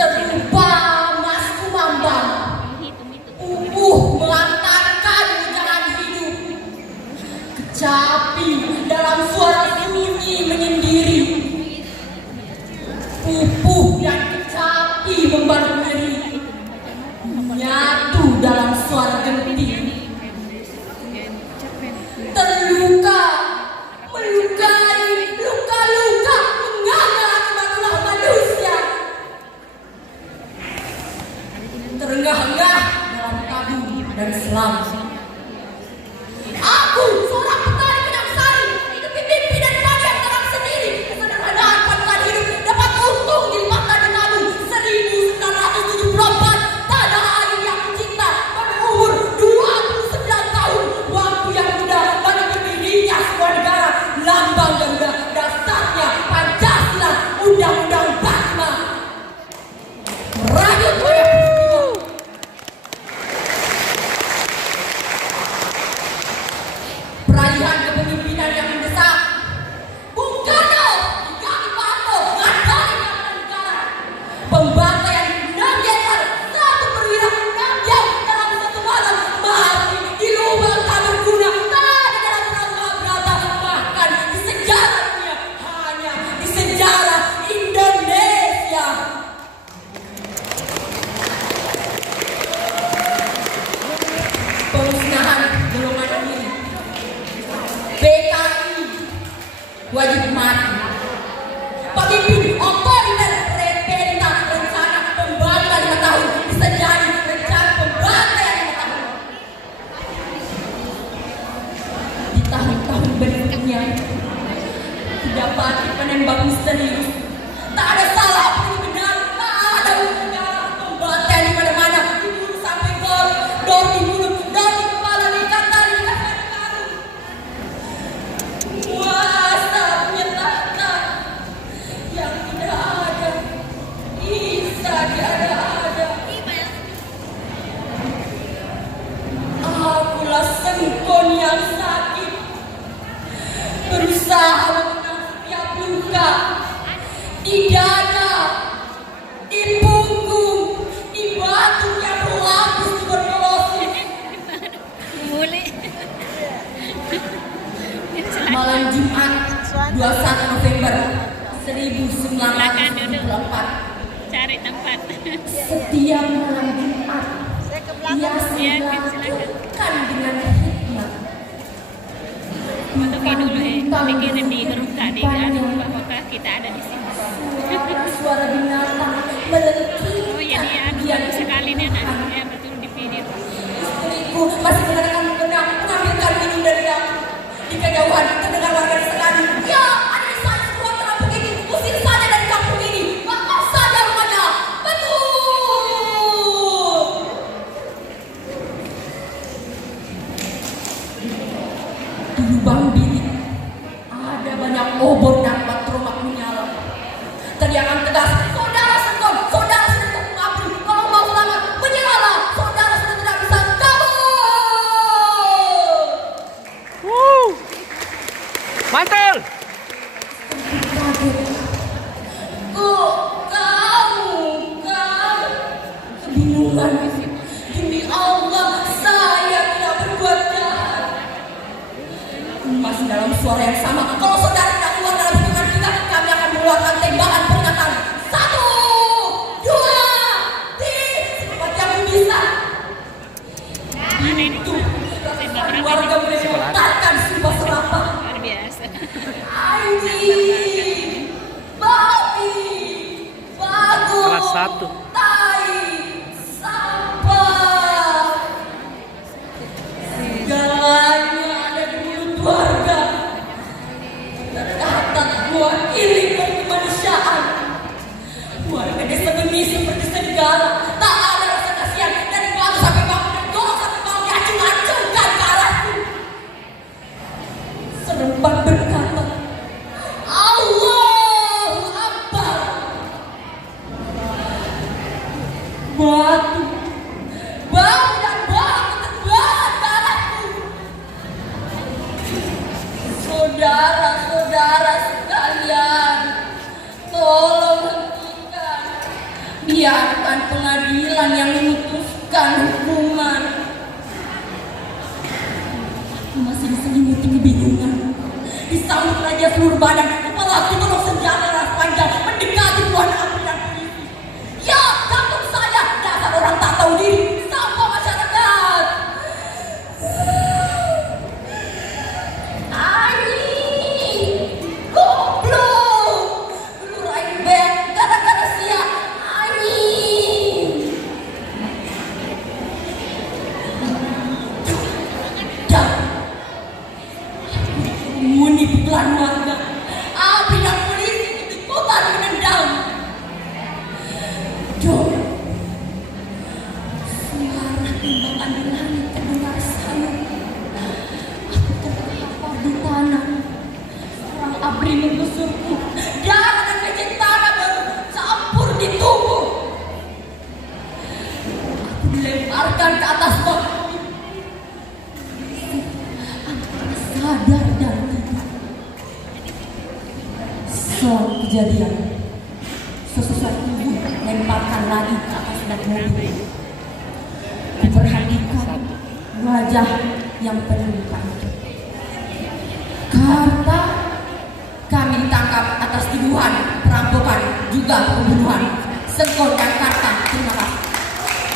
serupa Mas Kumambang, mengantarkan jalan hidup. Kecapi dalam suara sunyi menyendiri, pupuh yang kecapi membalut diri, menyatu dalam suara genting. Terluka, melukai, luka-luka menganga akibatlah manusia. Terengah-engah dalam kabut dan selam. Aku seorang petani Pinang Sari, hidupi mimpi dan padi yang terang sendiri. Kesederhanaan pangkat hidup dapat untung di mata dan nabung. 1974 tanah air yang kucinta pada umur 29 tahun. Waktu yang muda bagi berdirinya sebuah negara. Lambang dan dasarnya Pancasila, Undang-Undang 45. Merajut pada peristiwa. Peralihan kepemimpinan yang mendesak. Bung Karno diganti Pak Harto, ngadali Kapitan Negara. Pembantaian 6 hektar, 1 perwira 6 jam dalam 1 malam. Mati di lubang tak berguna, tak ada dalam perang Mahabharata. Bahkan di sejarah dunia, hanya di sejarah Indonesia. Pemusnahan golongan ini, PKI wajib mati. Pemimpin otoriter perintah rencana pembantaian 5 tahun bisa jadi rencana pembantaian 5 tahun. Di tahun-tahun berikutnya tidak pasti penembak misterius. Tak ada salah pun benar, tak ada negara. Pembantaian di mana-mana, di mulut sampai gor di mulut, dor di kepala, di kata, di kaki, di karung. Kuasa punya tahta yang tidak ada, bisa ada. Akulah sengkon yang sakit, berusaha mengenang setiap luka di dada, di punggung, di batuk yang berlapis tuberkulosis. Malam Jumat 21 November 1994. Cari tempat. Setiap malam Jumat ia dilakukan dengan hikmat. Oke dulu pikirin di geruka di apakah kita ada di sini. Suara binatang melengking. Oh ya dia sekali nih ya betul di video. Istriku masih menerangkan benang mengambilkan minum dari dapur. Di kejauhan terdengar warga di sekali. Ya, ada di sana semua terapung ini. Usir saja dari kampung ini. Bakar saja rumahnya. Betul. Di lubang bilik ada banyak obor dan patromak menyala. Teriakan tegas, saudara Sengkon, saudara sudah cukup mengabdi. Kalau mau selamat, menyerahlah. Saudara sudah tidak bisa kabur. Mantul! Kok kamu kebingungan? Demi Allah, saya tidak berbuat jahat. Masih dalam suara yang sama. Kalau saudara tidak keluar dalam hitungan kita, kami akan mengeluarkan tembakan peringatan. 1, 2, 3, cepat yang bisa. Itu warga melontarkan sumpah serapah. Luar biasa. Anjing, babi, bagus, Kelas 1. tai, sampah, segalanya ada di mulut warga. Tercatat mewakili kemanusiaan. Warga desa ini seperti serigala, tak ada rasa kasihan. Dari batu sampai bambu, dari golok sampai bambu, diacung-acungkan ke arahku. Serempak berkata, Allahu Akbar. Batu, bambu dan bambu terbawa darahku. Saudara-saudara sekalian, tolong hentikan. biarkan pengadilan yang memutuskan hukuman. Aku masih diselimuti kebingungan. Disambut raja seluruh badan, kepala berolok senjata ras panjang mendekati puluhan api dan polisi. Ya, gantung saya, dasar orang tak tahu diri, sapa masyarakat. Goblok, lurain bek gara-gara sia. Muni pukulan warga, api dan polisi ikut-ikutan menendang. Jom, suara tembakan di langit terdengar sayang. Aku terkapar di tanah. Seorang abri menggusurku, darah dan lecet tanah baru campur di tubuh. Aku dilemparkan ke atas bak. Antara sadar dan tidak. Setelah kejadian, sesuai tubuh lemparkan lagi ke atas dan mobil. Kuperhatikan wajah yang penuh luka. Kata kami ditangkap atas tuduhan perampokan juga pembunuhan. Sengkon dan kata terima kasih.